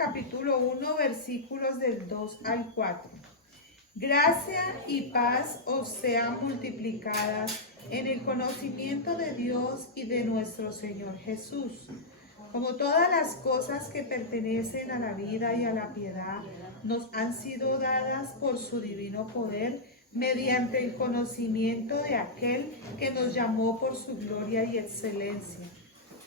capítulo 1, versículos del 2 al 4. Gracia y paz os sean multiplicadas en el conocimiento de Dios y de nuestro Señor Jesús. Como todas las cosas que pertenecen a la vida y a la piedad nos han sido dadas por su divino poder, mediante el conocimiento de aquel que nos llamó por su gloria y excelencia,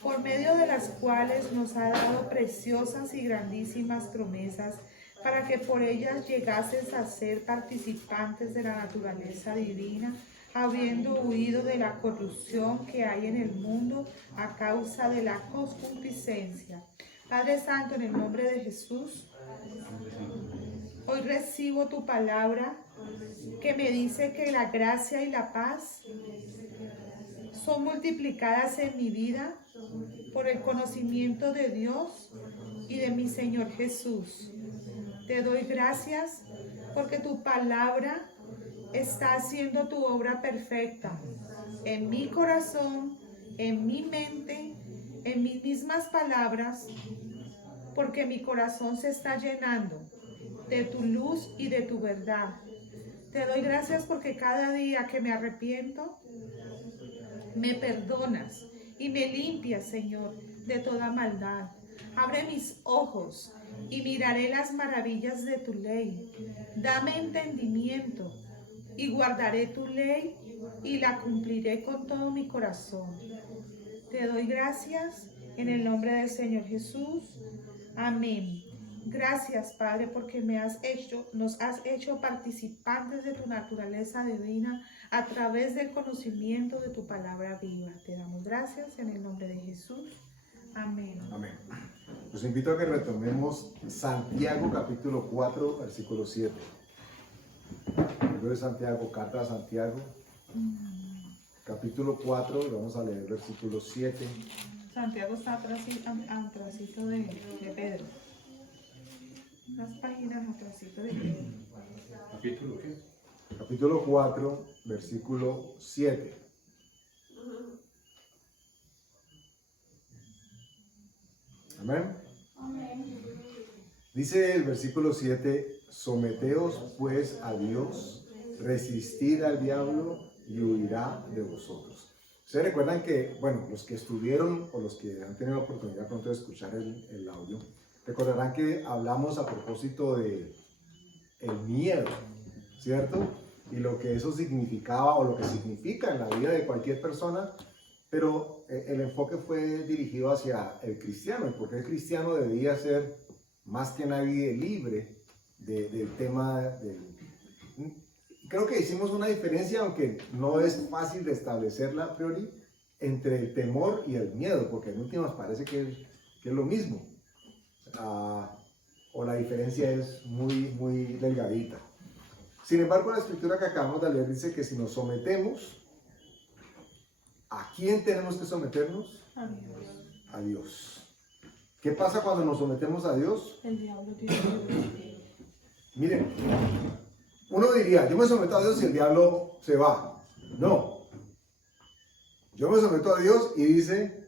por medio de las cuales nos ha dado preciosas y grandísimas promesas, para que por ellas llegases a ser participantes de la naturaleza divina, habiendo huido de la corrupción que hay en el mundo a causa de la concupiscencia. Padre Santo, en el nombre de Jesús, hoy recibo tu palabra que me dice que la gracia y la paz son multiplicadas en mi vida por el conocimiento de Dios y de mi Señor Jesús. Te doy gracias porque tu palabra está haciendo tu obra perfecta en mi corazón, en mi mente, en mis mismas palabras, porque mi corazón se está llenando de tu luz y de tu verdad. Te doy gracias porque cada día que me arrepiento, me perdonas y me limpias, Señor, de toda maldad. Abre mis ojos y miraré las maravillas de tu ley. Dame entendimiento y guardaré tu ley y la cumpliré con todo mi corazón. Te doy gracias en el nombre del Señor Jesús. Amén. Gracias, Padre, porque nos has hecho participantes de tu naturaleza divina a través del conocimiento de tu palabra viva. Te damos gracias en el nombre de Jesús. Amén. Amén. Los invito a que retomemos Santiago capítulo 4, versículo 7. Libro de Santiago, carta a Santiago, capítulo 4, y vamos a leer versículo 7. Santiago está atrásito de Pedro. Unas páginas atrásito de Pedro. ¿Capítulo qué? Capítulo 4, versículo 7. Amén. Dice el versículo 7, someteos pues a Dios, resistid al diablo y huirá de vosotros. Ustedes recuerdan que, bueno, los que estuvieron o los que han tenido la oportunidad pronto de escuchar el audio, recordarán que hablamos a propósito de el miedo, ¿cierto? Y lo que eso significaba o lo que significa en la vida de cualquier persona, pero el enfoque fue dirigido hacia el cristiano, porque el cristiano debía ser más que nadie libre del tema del... Creo que hicimos una diferencia, aunque no es fácil de establecerla a priori, entre el temor y el miedo, porque en últimas parece que es lo mismo. O la diferencia es muy delgadita. Sin embargo, la escritura que acabamos de leer dice que si nos sometemos, ¿a quién tenemos que someternos? A Dios. A Dios. ¿Qué pasa cuando nos sometemos a Dios? El diablo tiene que... Miren, uno diría, yo me someto a Dios y el diablo se va. No. Yo me someto a Dios y dice,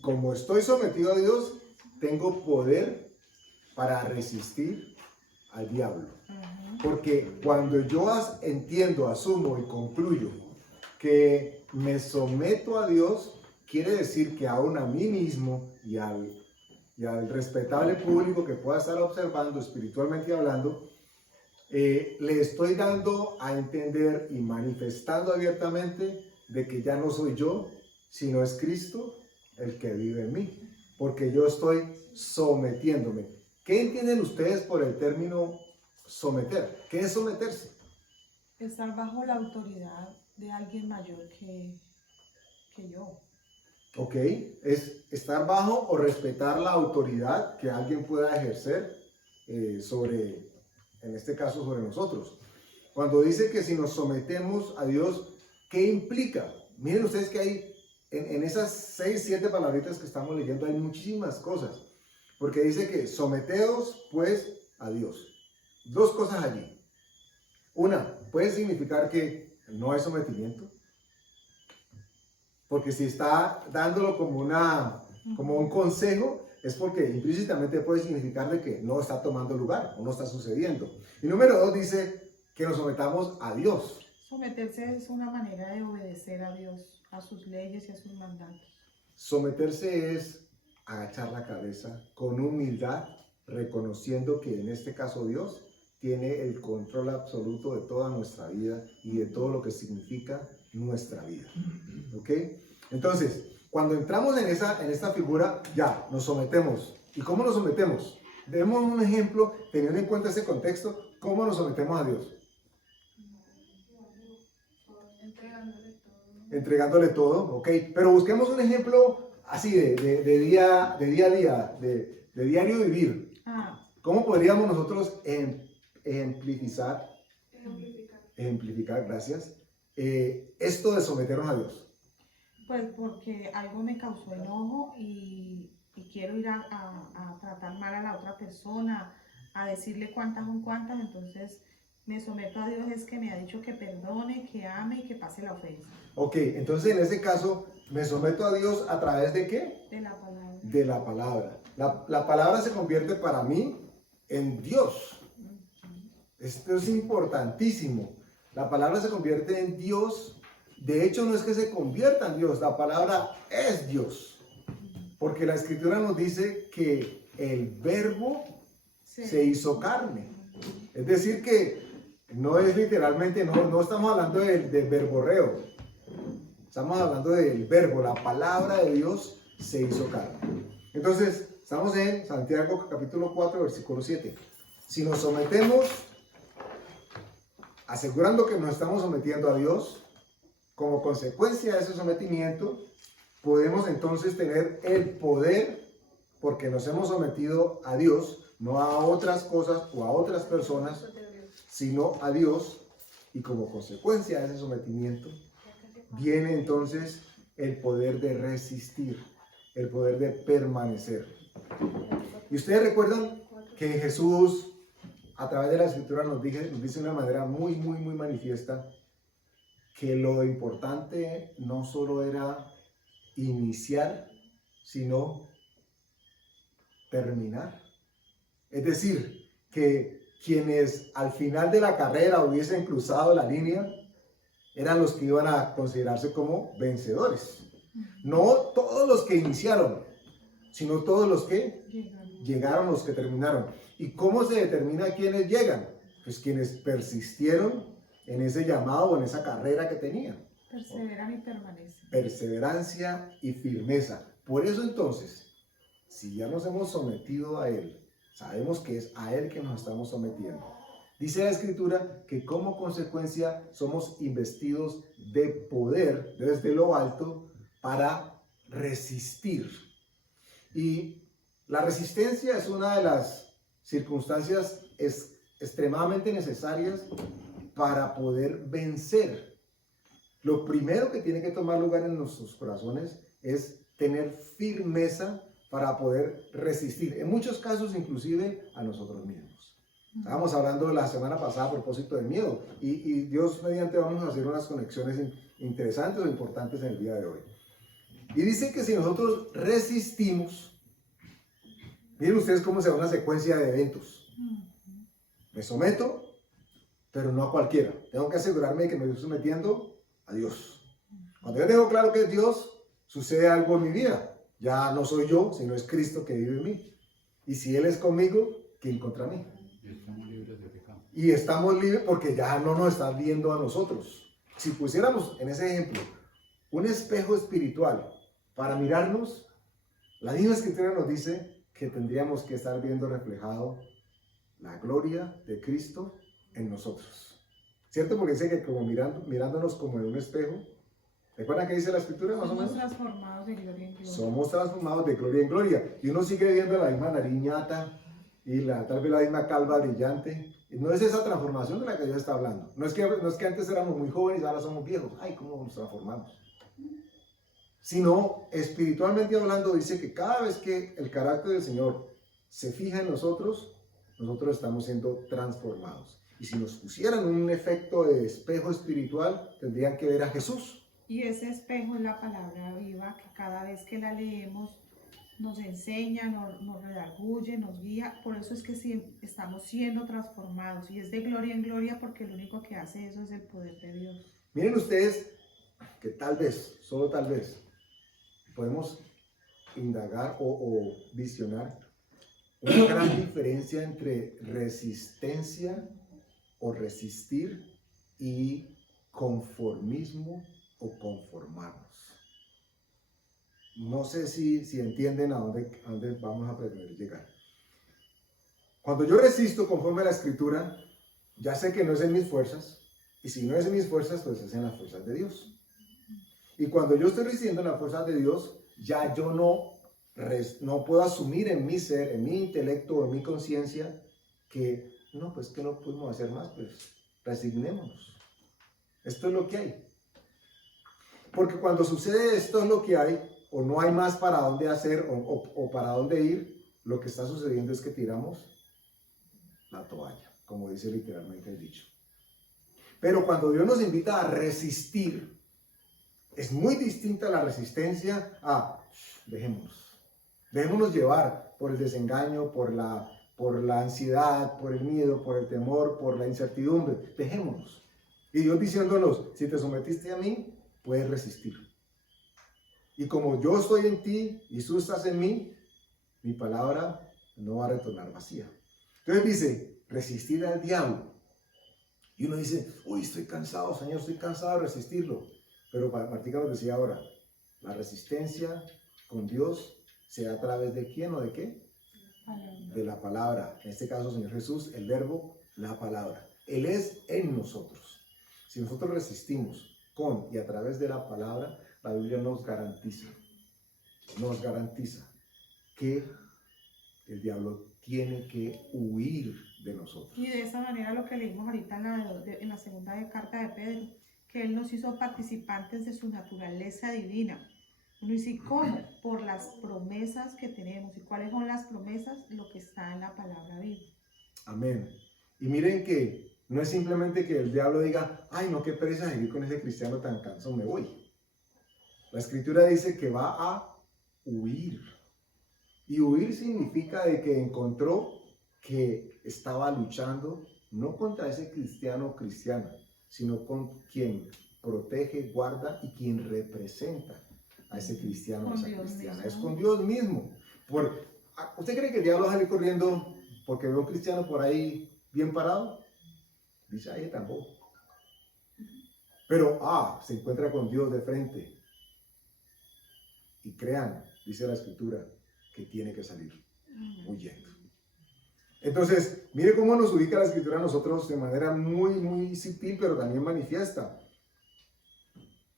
como estoy sometido a Dios, tengo poder para resistir al diablo. Porque cuando yo entiendo, asumo y concluyo que me someto a Dios, quiere decir que aún a mí mismo y al respetable público que pueda estar observando espiritualmente hablando, le estoy dando a entender y manifestando abiertamente de que ya no soy yo, sino es Cristo el que vive en mí, porque yo estoy sometiéndome. ¿Qué entienden ustedes por el término someter? ¿Qué es someterse? Estar bajo la autoridad de alguien mayor que yo. Ok, es estar bajo o respetar la autoridad que alguien pueda ejercer sobre, en este caso, sobre nosotros. Cuando dice que si nos sometemos a Dios, ¿qué implica? Miren ustedes que hay, en esas 6, 7 palabritas que estamos leyendo, hay muchísimas cosas. Porque dice que someteos pues a Dios. Dos cosas allí. Una, puede significar que no hay sometimiento. Porque si está dándolo como un consejo, es porque implícitamente puede significar de que no está tomando lugar o no está sucediendo. Y número 2 dice que nos sometamos a Dios. Someterse es una manera de obedecer a Dios, a sus leyes y a sus mandatos. Someterse es agachar la cabeza con humildad, reconociendo que en este caso Dios tiene el control absoluto de toda nuestra vida y de todo lo que significa nuestra vida. ¿Ok? Entonces, cuando entramos en esta figura, ya, nos sometemos. ¿Y cómo nos sometemos? Demos un ejemplo, teniendo en cuenta ese contexto, ¿cómo nos sometemos a Dios? Entregándole todo, ¿ok? Pero busquemos un ejemplo así de día a día, de diario vivir. ¿Cómo podríamos nosotros ejemplificar, gracias, esto de someternos a Dios? Pues porque algo me causó enojo y quiero ir a tratar mal a la otra persona, a decirle cuántas son cuántas, entonces me someto a Dios, es que me ha dicho que perdone, que ame y que pase la ofensa. Ok, entonces en ese caso, ¿me someto a Dios a través de qué? De la palabra. De la palabra. La palabra se convierte para mí en Dios. Esto es importantísimo. La palabra se convierte en Dios. De hecho, no es que se convierta en Dios, la palabra es Dios. Porque la Escritura nos dice que el verbo se hizo carne. Es decir que no es literalmente, no estamos hablando del verborreo. Estamos hablando del verbo, la palabra de Dios se hizo carne. Entonces, estamos en Santiago capítulo 4, versículo 7. Si nos sometemos, asegurando que nos estamos sometiendo a Dios, como consecuencia de ese sometimiento, podemos entonces tener el poder, porque nos hemos sometido a Dios, no a otras cosas o a otras personas, sino a Dios, y como consecuencia de ese sometimiento, viene entonces el poder de resistir, el poder de permanecer. Y ustedes recuerdan que Jesús, a través de la Escritura, nos dice de una manera muy manifiesta que lo importante no solo era iniciar, sino terminar. Es decir, que quienes al final de la carrera hubiesen cruzado la línea eran los que iban a considerarse como vencedores. No todos los que iniciaron, sino todos los que llegaron, los que terminaron. ¿Y cómo se determina quiénes llegan? Pues quienes persistieron en ese llamado o en esa carrera que tenían. Perseveran y permanecen. Perseverancia y firmeza. Por eso entonces, si ya nos hemos sometido a Él, sabemos que es a Él que nos estamos sometiendo. Dice la Escritura que como consecuencia somos investidos de poder desde lo alto para resistir. Y la resistencia es una de las circunstancias extremadamente necesarias para poder vencer. Lo primero que tiene que tomar lugar en nuestros corazones es tener firmeza para poder resistir, en muchos casos inclusive a nosotros mismos. Estábamos hablando la semana pasada a propósito del miedo y Dios mediante vamos a hacer unas conexiones interesantes o importantes en el día de hoy. Y dice que si nosotros resistimos, miren ustedes cómo se da una secuencia de eventos. Me someto, pero no a cualquiera. Tengo que asegurarme de que me estoy sometiendo a Dios. Cuando yo tengo claro que es Dios, sucede algo en mi vida. Ya no soy yo, sino es Cristo que vive en mí. Y si Él es conmigo, ¿quién contra mí? Y estamos libres de pecado. Y estamos libres porque ya no nos están viendo a nosotros. Si pusiéramos en ese ejemplo un espejo espiritual para mirarnos, la misma Escritura nos dice que tendríamos que estar viendo reflejado la gloria de Cristo en nosotros. ¿Cierto? Porque dice que como mirándonos como en un espejo, ¿recuerdan qué dice la Escritura más o menos? Somos transformados de gloria en gloria. Somos transformados de gloria en gloria. Y uno sigue viendo la misma nariñata y tal vez la misma calva brillante. No es esa transformación de la que Dios está hablando. No es que antes éramos muy jóvenes y ahora somos viejos. Ay, ¿cómo nos transformamos? Sino, espiritualmente hablando, dice que cada vez que el carácter del Señor se fija en nosotros estamos siendo transformados. Y si nos pusieran un efecto de espejo espiritual, tendrían que ver a Jesús. Y ese espejo es la palabra viva que cada vez que la leemos nos enseña, nos redarguye, nos guía. Por eso es que sí, estamos siendo transformados y es de gloria en gloria porque lo único que hace eso es el poder de Dios. Miren ustedes que tal vez, solo tal vez, podemos indagar o visionar una gran diferencia entre resistencia o resistir y conformismo o conformarnos. No sé si entienden a dónde vamos a pretender llegar. Cuando yo resisto conforme a la Escritura, ya sé que no es en mis fuerzas, y si no es en mis fuerzas, pues es en las fuerzas de Dios. Y cuando yo estoy resistiendo en las fuerzas de Dios, ya yo no puedo asumir en mi ser, en mi intelecto o en mi conciencia que no pudimos hacer más, pues resignémonos. Esto es lo que hay. Porque cuando sucede esto es lo que hay, o no hay más para dónde hacer o para dónde ir, lo que está sucediendo es que tiramos la toalla, como dice literalmente el dicho. Pero cuando Dios nos invita a resistir, es muy distinta la resistencia a dejémonos llevar por el desengaño, por la ansiedad, por el miedo, por el temor, por la incertidumbre. Dejémonos. Y Dios diciéndonos, si te sometiste a mí, puedes resistir. Y como yo estoy en ti y tú estás en mí, mi palabra no va a retornar vacía. Entonces dice, resistir al diablo. Y uno dice, uy, estoy cansado, Señor, estoy cansado de resistirlo. Pero Martica nos decía ahora, la resistencia con Dios se da a través de quién o de qué? De la palabra. En este caso, Señor Jesús, el verbo, la palabra. Él es en nosotros. Si nosotros resistimos con y a través de la palabra, la Biblia nos garantiza que el diablo tiene que huir de nosotros. Y de esa manera lo que leímos ahorita en la segunda carta de Pedro, que Él nos hizo participantes de su naturaleza divina. Uno dice, ¿cómo? Por las promesas que tenemos. ¿Y cuáles son las promesas? Lo que está en la palabra viva. Amén. Y miren que no es simplemente que el diablo diga, ay, no, qué pereza seguir con ese cristiano tan cansado, me voy. La Escritura dice que va a huir. Y huir significa de que encontró que estaba luchando no contra ese cristiano o cristiana, sino con quien protege, guarda y quien representa a ese cristiano o esa cristiana. Es con Dios mismo. ¿Usted cree que el diablo va a salir corriendo porque ve a un cristiano por ahí bien parado? Dice, ahí tampoco. Pero, se encuentra con Dios de frente. Y crean, dice la Escritura, que tiene que salir huyendo. Entonces, mire cómo nos ubica la Escritura a nosotros de manera muy, muy sutil, pero también manifiesta.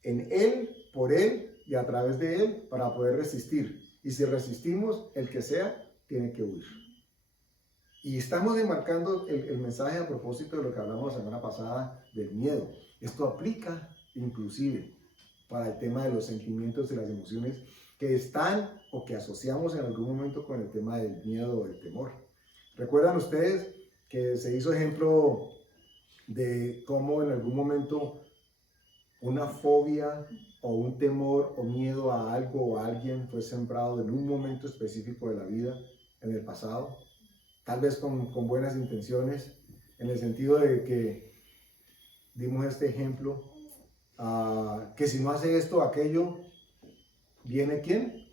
En Él, por Él y a través de Él para poder resistir. Y si resistimos, el que sea, tiene que huir. Y estamos enmarcando el mensaje a propósito de lo que hablamos la semana pasada del miedo. Esto aplica inclusive para el tema de los sentimientos y las emociones que están o que asociamos en algún momento con el tema del miedo o del temor. ¿Recuerdan ustedes que se hizo ejemplo de cómo en algún momento una fobia o un temor o miedo a algo o a alguien fue sembrado en un momento específico de la vida en el pasado? Tal vez con buenas intenciones, en el sentido de que dimos este ejemplo, que si no hace esto o aquello, ¿viene quién?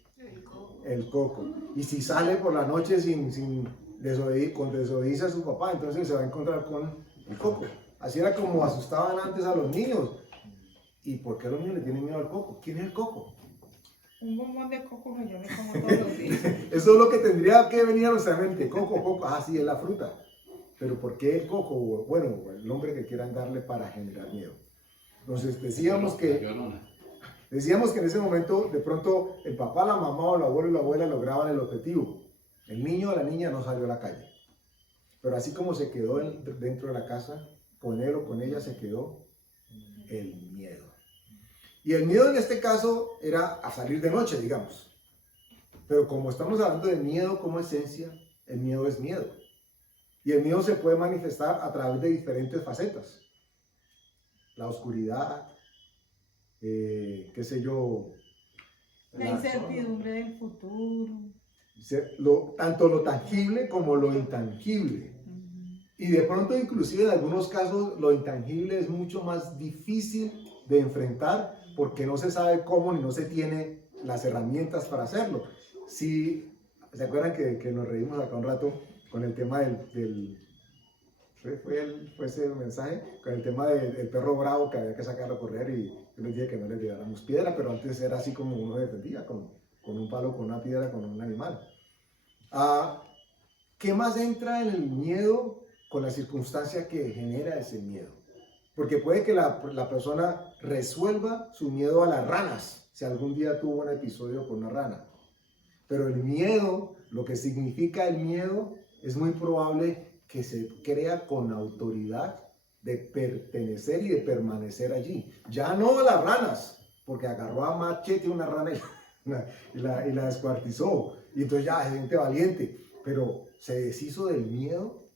El coco. Y si sale por la noche con desobediencia a su papá, entonces se va a encontrar con el coco. Así era como asustaban antes a los niños. ¿Y por qué los niños le tienen miedo al coco? ¿Quién es el coco? Un bombón de coco que yo me como todos los días. Eso es lo que tendría que venir a nuestra mente. Coco, sí, es la fruta. Pero ¿por qué el coco? Bueno, el nombre que quieran darle para generar miedo. Entonces decíamos que en ese momento de pronto el papá, la mamá o el abuelo y la abuela lograban el objetivo. El niño o la niña no salió a la calle. Pero así como se quedó dentro de la casa, con él o con ella se quedó el miedo. Y el miedo en este caso era a salir de noche, digamos. Pero como estamos hablando de miedo como esencia, el miedo es miedo. Y el miedo se puede manifestar a través de diferentes facetas. La oscuridad, La incertidumbre del futuro. tanto lo tangible como lo intangible. Y de pronto, inclusive en algunos casos, lo intangible es mucho más difícil de enfrentar porque no se sabe cómo ni no se tiene las herramientas para hacerlo. Si se acuerdan que nos reímos acá un rato con el tema fue ese mensaje, con el tema del perro bravo que había que sacarlo a correr y yo les dije que no le tiráramos piedra, pero antes era así como uno defendía, con un palo, con una piedra, con un animal. ¿Qué más entra en el miedo con la circunstancia que genera ese miedo? Porque puede que la persona resuelva su miedo a las ranas, si algún día tuvo un episodio con una rana. Pero el miedo, lo que significa el miedo, es muy probable que se crea con autoridad de pertenecer y de permanecer allí. Ya no a las ranas, porque agarró a machete una rana y la descuartizó. Y entonces ya es gente valiente, pero se deshizo del miedo.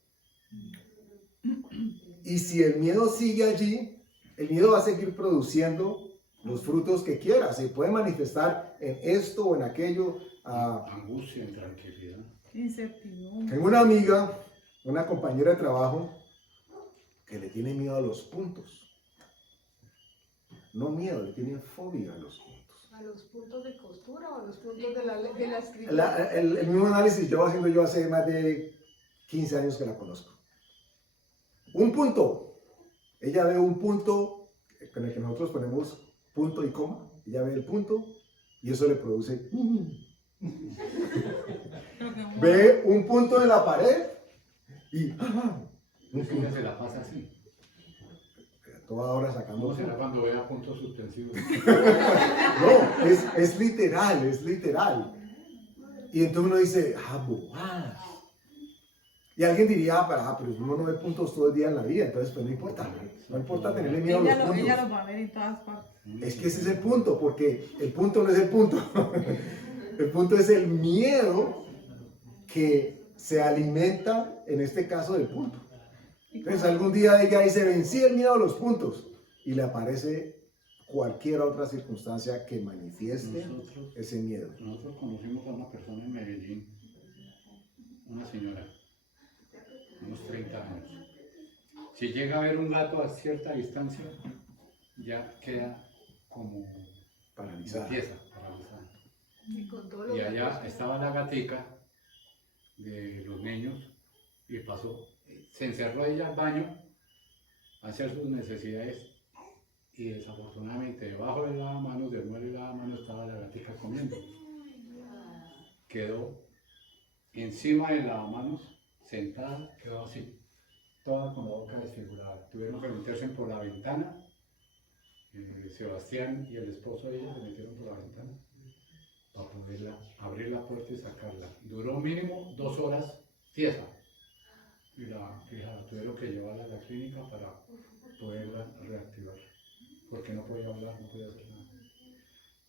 Y si el miedo sigue allí, el miedo va a seguir produciendo los frutos que quiera. Se puede manifestar en esto o en aquello. Angustia, intranquilidad. Incertidumbre. Tengo una amiga, una compañera de trabajo, que le tiene miedo a los puntos. No miedo, le tiene fobia a los puntos. ¿A los puntos de costura o a los puntos de la escritura? El mismo análisis llevo haciendo yo hace más de 15 años que la conozco. Un punto. Ella ve un punto con el que nosotros ponemos punto y coma. Ella ve el punto y eso le produce... Ve un punto en la pared y... Ella se la pasa así. Toda hora sacando... ¿Cómo será cuando vea puntos suspensivos? No, es literal, es literal. Y entonces uno dice, bobadas. Y alguien diría, pero uno no ve puntos todo el día en la vida, entonces pues no importa tenerle miedo a los puntos. Ella lo va a ver en todas partes. Es que ese es el punto, porque el punto no es el punto. El punto es el miedo que se alimenta, en este caso, del punto. Entonces algún día ella dice, vencí el miedo a los puntos, y le aparece cualquier otra circunstancia que manifieste ese miedo. Nosotros conocimos a una persona en Medellín, una señora, unos 30 años. Si llega a ver un gato a cierta distancia, ya queda como Paralizada. pieza, paralizada. Y con todos los Y allá gatos. estaba la gatica de los niños y pasó, se encerró ella al baño a hacer sus necesidades y desafortunadamente debajo del lavamanos, del mueble de lavamanos, estaba la gatica comiendo. Quedó encima del lavamanos, sentada, quedó así, toda con la boca desfigurada. Tuvieron que meterse por la ventana. Sebastián y el esposo de ella se metieron por la ventana para poderla abrir la puerta y sacarla. Duró mínimo 2 horas tiesa. Y la tuvieron que llevarla a la clínica para poderla reactivar. Porque no podía hablar, no podía hacer nada.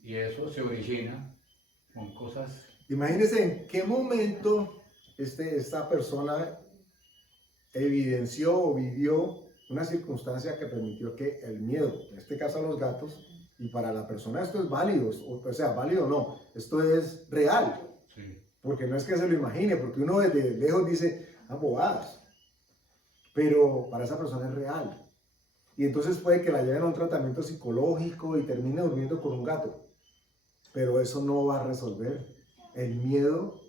Y eso se origina con cosas. Imagínense en qué momento esta persona evidenció o vivió una circunstancia que permitió que el miedo, en este caso a los gatos, y para la persona esto es válido, o sea, válido no, esto es real, Sí. porque no es que se lo imagine, porque uno desde lejos dice, bobadas, pero para esa persona es real. Y entonces puede que la lleven a un tratamiento psicológico y termine durmiendo con un gato, pero eso no va a resolver el miedo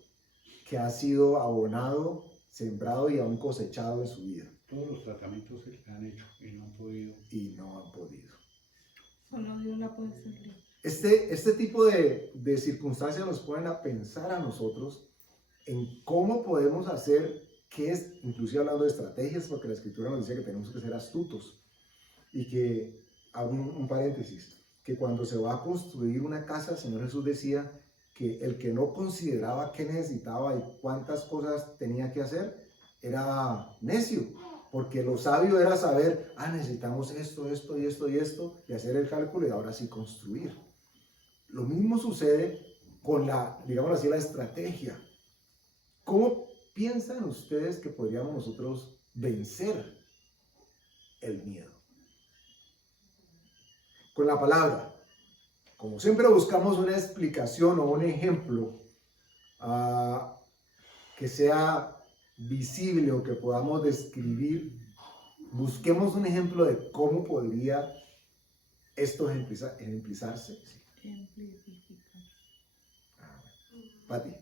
que ha sido abonado, sembrado y aún cosechado en su vida. Todos los tratamientos se han hecho y no han podido. Y no han podido. Solo Dios la puede servir. Este tipo de circunstancias nos ponen a pensar a nosotros en cómo podemos hacer, que es, inclusive hablando de estrategias, porque la Escritura nos dice que tenemos que ser astutos. Y que, hago un paréntesis, que cuando se va a construir una casa, el Señor Jesús decía que el que no consideraba qué necesitaba y cuántas cosas tenía que hacer, era necio. Porque lo sabio era saber, necesitamos esto, esto y esto y esto, y hacer el cálculo y ahora sí construir. Lo mismo sucede con digamos así, la estrategia. ¿Cómo piensan ustedes que podríamos nosotros vencer el miedo? Con la palabra. Como siempre buscamos una explicación o un ejemplo, que sea visible o que podamos describir, busquemos un ejemplo de cómo podría esto ejemplizarse. Pati.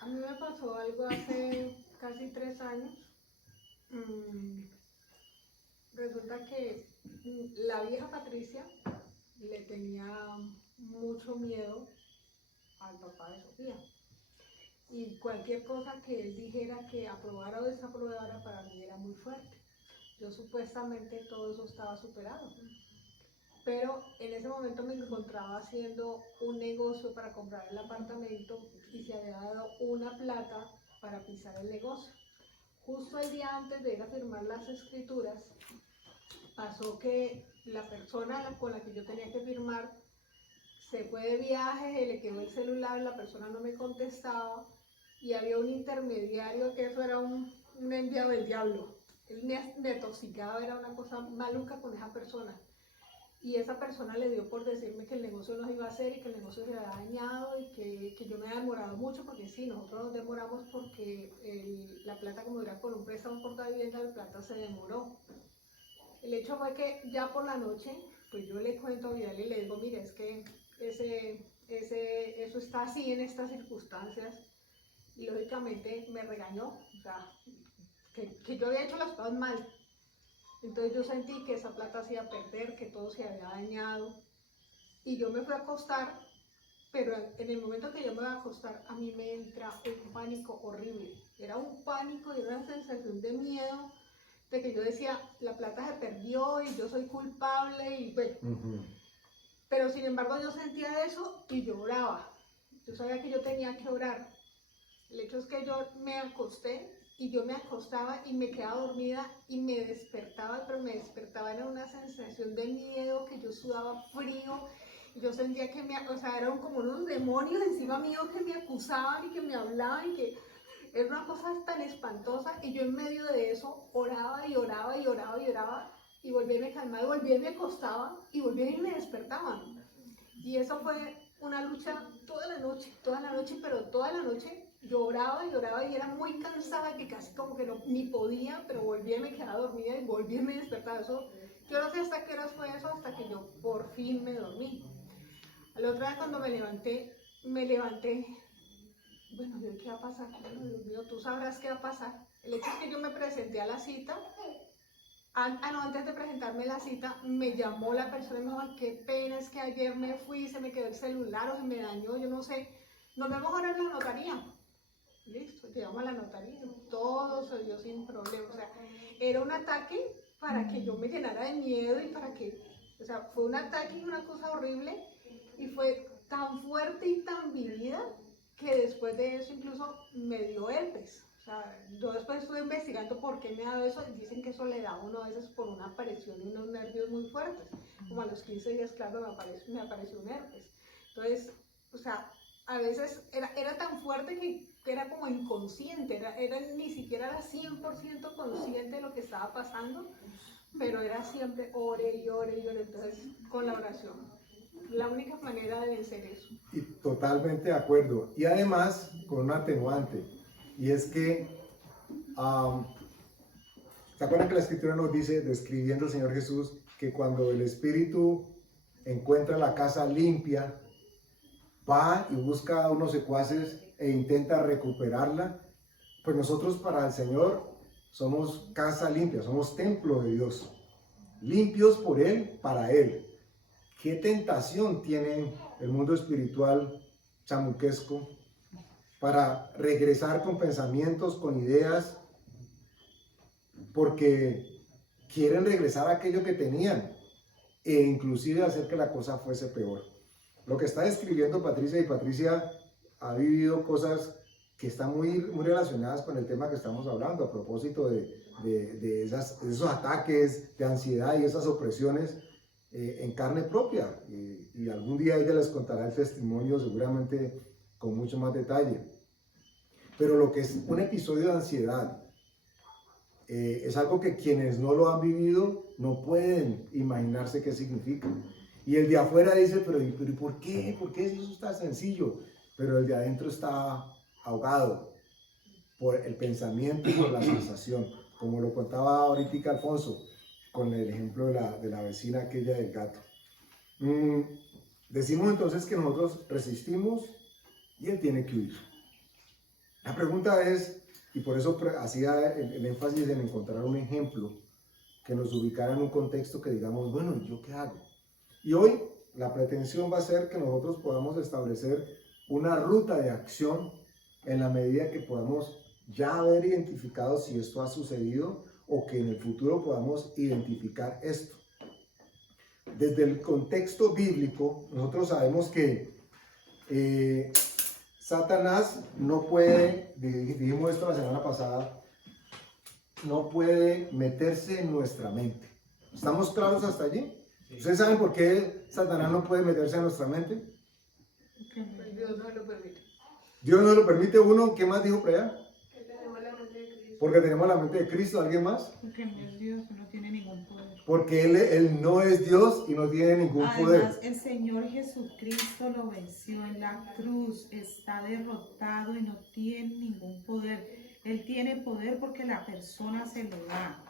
A mí me pasó algo hace casi 3 años. Resulta que la vieja Patricia le tenía mucho miedo al papá de Sofía. Y cualquier cosa que él dijera que aprobara o desaprobara para mí era muy fuerte. Yo supuestamente todo eso estaba superado. Pero en ese momento me encontraba haciendo un negocio para comprar el apartamento y se había dado una plata para pisar el negocio. Justo el día antes de ir a firmar las escrituras, pasó que la persona con la que yo tenía que firmar se fue de viaje, le quedó el celular, la persona no me contestaba y había un intermediario que eso era un enviado del diablo. Él me toxicaba, era una cosa maluca con esa persona. Y esa persona le dio por decirme que el negocio no se iba a hacer y que el negocio se había dañado y que yo me había demorado mucho, porque sí, nosotros nos demoramos porque la plata, como era por un préstamo por vivienda, la plata se demoró. El hecho fue que ya por la noche, pues yo le cuento a Vidal y le digo, mire, es que eso está así en estas circunstancias, y lógicamente me regañó, o sea, que yo había hecho las cosas mal. Entonces yo sentí que esa plata se iba a perder, que todo se había dañado, y yo me fui a acostar, pero en el momento que yo me voy a acostar, a mí me entra un pánico horrible. Era un pánico y una sensación de miedo, de que yo decía, la plata se perdió y yo soy culpable, y bueno. Pero sin embargo yo sentía eso y yo oraba. Yo sabía que yo tenía que orar. El hecho es que yo me acosté y yo me acostaba y me quedaba dormida y me despertaba, pero me despertaba en una sensación de miedo, que yo sudaba frío y yo sentía que eran como unos demonios encima mío que me acusaban y que me hablaban, y que era una cosa tan espantosa, y yo en medio de eso oraba y oraba y oraba y oraba, y volví a me calmar, y volví y me acostaba y volví y me despertaban. Y eso fue una lucha toda la noche, pero toda la noche yo oraba y oraba y era muy cansada, que casi como que no, ni podía, pero volví y me quedaba dormida y volví y me despertaba. Eso, yo no sé hasta qué horas fue eso, hasta que yo por fin me dormí. A la otra vez cuando me levanté, bueno, ¿qué va a pasar? Bueno, Dios mío, tú sabrás qué va a pasar. El hecho es que yo me presenté a la cita. Antes de presentarme a la cita, me llamó la persona y me dijo, ay, qué pena, es que ayer me fui, se me quedó el celular o se me dañó, yo no sé. Nos vemos ahora en la notaría. Listo, llegamos a la notaría, todo se dio sin problema. O sea, era un ataque para que yo me llenara de miedo y para que, o sea, fue un ataque y una cosa horrible, y fue tan fuerte y tan vivida que después de eso incluso me dio herpes. O sea, yo después estuve investigando por qué me ha dado eso, y dicen que eso le da a uno a veces por una aparición de unos nervios muy fuertes. Como a los 15 días, claro, me apareció un herpes. Entonces, o sea, a veces era tan fuerte que era como inconsciente, era ni siquiera era 100% consciente de lo que estaba pasando, pero era siempre ore y ore y ore. Entonces, con la oración, la única manera de vencer eso. Y totalmente de acuerdo. Y además, con un atenuante, y es que, ¿se acuerdan que la Escritura nos dice, describiendo al Señor Jesús, que cuando el Espíritu encuentra la casa limpia, va y busca a unos secuaces e intenta recuperarla? Pues nosotros para el Señor somos casa limpia, somos templo de Dios, limpios por Él, para Él. ¿Qué tentación tiene el mundo espiritual chamuquesco para regresar con pensamientos, con ideas, porque quieren regresar a aquello que tenían e inclusive hacer que la cosa fuese peor? Lo que está describiendo Patricia, y Patricia ha vivido cosas que están muy relacionadas con el tema que estamos hablando, a propósito de esos ataques de ansiedad y esas opresiones en carne propia, y algún día ella les contará el testimonio seguramente con mucho más detalle. Pero lo que es un episodio de ansiedad es algo que quienes no lo han vivido no pueden imaginarse qué significa. Y el de afuera dice, pero ¿por qué? ¿Por qué si eso está sencillo? Pero el de adentro está ahogado por el pensamiento y por la sensación, como lo contaba ahorita Alfonso, con el ejemplo de la vecina aquella del gato. Decimos entonces que nosotros resistimos y él tiene que huir. La pregunta es, y por eso hacía el énfasis en encontrar un ejemplo que nos ubicara en un contexto que digamos, bueno, ¿y yo qué hago? Y hoy la pretensión va a ser que nosotros podamos establecer una ruta de acción en la medida que podamos ya haber identificado si esto ha sucedido o que en el futuro podamos identificar esto. Desde el contexto bíblico, nosotros sabemos que Satanás no puede, dijimos esto la semana pasada, no puede meterse en nuestra mente. ¿Estamos claros hasta allí? Sí. ¿Ustedes saben por qué Satanás no puede meterse en nuestra mente? Pues Dios no lo permite. Dios no lo permite. Uno, ¿qué más dijo por allá? Que tenemos la mente de Cristo. Porque tenemos la mente de Cristo. ¿Alguien más? Porque no es Dios, no tiene ningún poder. Porque Él no es Dios y no tiene ningún poder. Además, el Señor Jesucristo lo venció en la cruz, está derrotado y no tiene ningún poder. Él tiene poder porque la persona se lo da.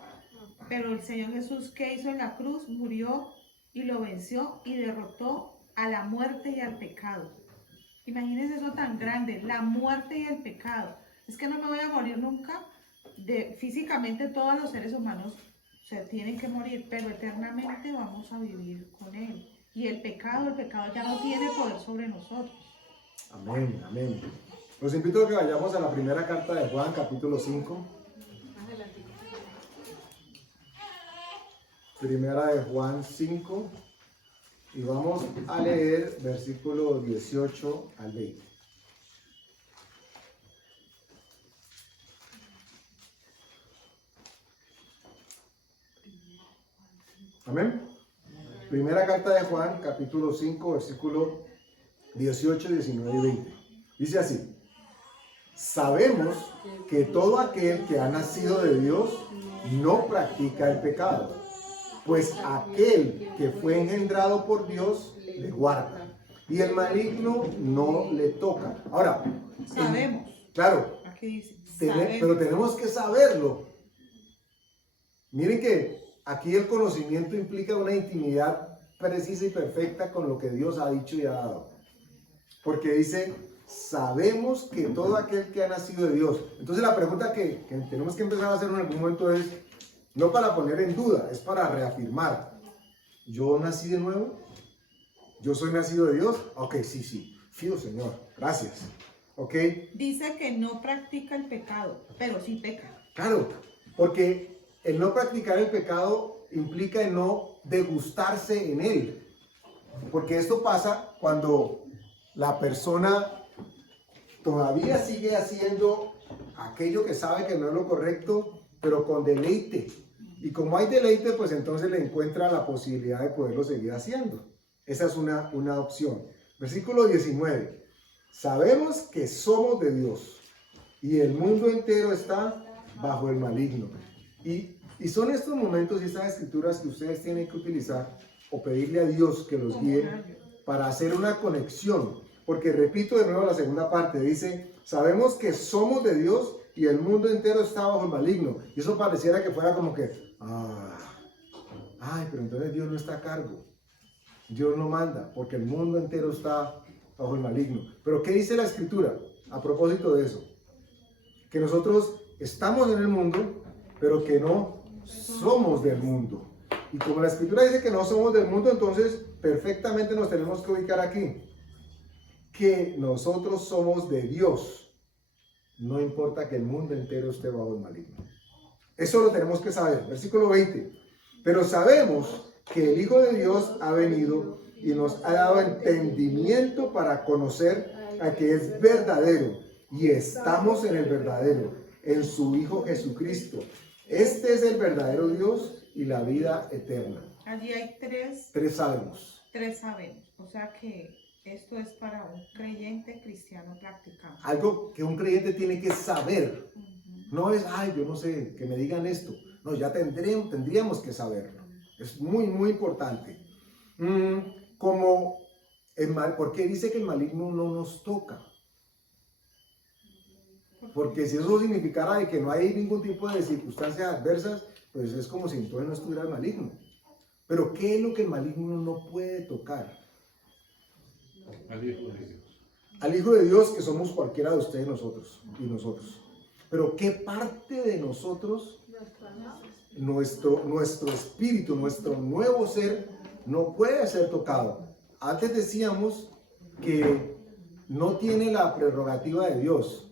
Pero el Señor Jesús, ¿qué hizo en la cruz? Murió y lo venció y derrotó a la muerte y al pecado. Imagínense eso tan grande, la muerte y el pecado. Es que no me voy a morir nunca. Físicamente todos los seres humanos se tienen que morir, pero eternamente vamos a vivir con Él. Y el pecado ya no tiene poder sobre nosotros. Amén, amén. Los invito a que vayamos a la primera carta de Juan, capítulo 5. Adelante. Primera de Juan 5. Y vamos a leer versículo 18 al 20. Amén. Primera carta de Juan, capítulo 5, versículo 18, 19 y 20. Dice así: sabemos que todo aquel que ha nacido de Dios no practica el pecado, pues aquel que fue engendrado por Dios le guarda, y el maligno no le toca. Ahora, Sabemos. claro, Aquí dice, pero tenemos que saberlo. Miren que aquí el conocimiento implica una intimidad precisa y perfecta con lo que Dios ha dicho y ha dado. Porque dice, sabemos que todo aquel que ha nacido de Dios. Entonces la pregunta que tenemos que empezar a hacer en algún momento es, no para poner en duda, es para reafirmar. ¿Yo nací de nuevo? ¿Yo soy nacido de Dios? Ok, sí. Fío, Señor. Gracias. Ok. Dice que no practica el pecado, pero sí peca. Claro, porque el no practicar el pecado implica el no degustarse en él. Porque esto pasa cuando la persona todavía sigue haciendo aquello que sabe que no es lo correcto, pero con deleite. Y como hay deleite, pues entonces le encuentra la posibilidad de poderlo seguir haciendo. Esa es una opción. Versículo 19. Sabemos que somos de Dios y el mundo entero está bajo el maligno. Y son estos momentos y estas escrituras que ustedes tienen que utilizar o pedirle a Dios que los guíe para hacer una conexión. Porque repito de nuevo la segunda parte, dice, sabemos que somos de Dios y el mundo entero está bajo el maligno. Y eso pareciera que fuera como que, pero entonces Dios no está a cargo. Dios no manda, porque el mundo entero está bajo el maligno. Pero ¿qué dice la escritura a propósito de eso? Que nosotros estamos en el mundo, pero que no somos del mundo. Y como la escritura dice que no somos del mundo, entonces perfectamente nos tenemos que ubicar aquí. Que nosotros somos de Dios. No importa que el mundo entero esté bajo el maligno. Eso lo tenemos que saber. Versículo 20. Pero sabemos que el Hijo de Dios ha venido y nos ha dado entendimiento para conocer a que es verdadero. Y estamos en el verdadero, en su Hijo Jesucristo. Este es el verdadero Dios y la vida eterna. Allí hay tres sabemos. O sea que esto es para un creyente cristiano practicante. Algo que un creyente tiene que saber. No es, yo no sé, que me digan esto. No, ya tendríamos que saberlo. Es muy, muy importante. ¿Por qué dice que el maligno no nos toca? Porque si eso significara de que no hay ningún tipo de circunstancias adversas, pues es como si entonces no estuviera el maligno. Pero ¿qué es lo que el maligno no puede tocar? Al Hijo de Dios. Al Hijo de Dios, que somos cualquiera de ustedes y nosotros. Pero ¿qué parte de nosotros, nuestro espíritu, nuestro nuevo ser, no puede ser tocado? Antes decíamos que no tiene la prerrogativa de Dios.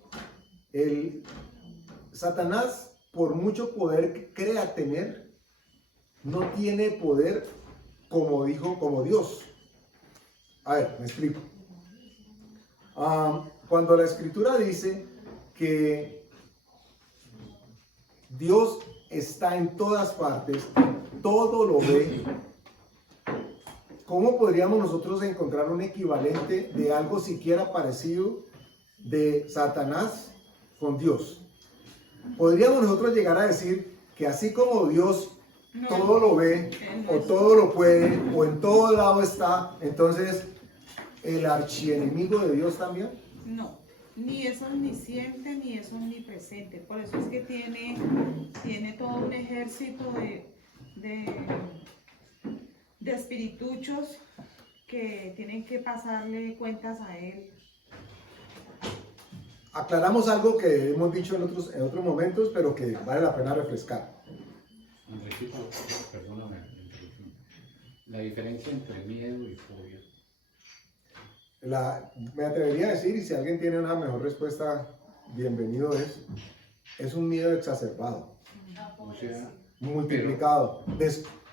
Satanás, por mucho poder que crea tener, no tiene poder como Dios. A ver, me explico. Cuando la Escritura dice que Dios está en todas partes, todo lo ve, ¿cómo podríamos nosotros encontrar un equivalente de algo siquiera parecido de Satanás con Dios? ¿Podríamos nosotros llegar a decir que así como Dios todo lo ve, o todo lo puede, o en todo lado está, entonces el archienemigo de Dios también? No, ni es omnisciente, ni es omnipresente. Por eso es que tiene todo un ejército de espirituchos que tienen que pasarle cuentas a él. Aclaramos algo que hemos dicho en otros momentos, pero que vale la pena refrescar. Andresito, perdóname la interrupción. La diferencia entre miedo y fobia. Me atrevería a decir, y si alguien tiene una mejor respuesta, bienvenido es un miedo exacerbado, O sea, multiplicado.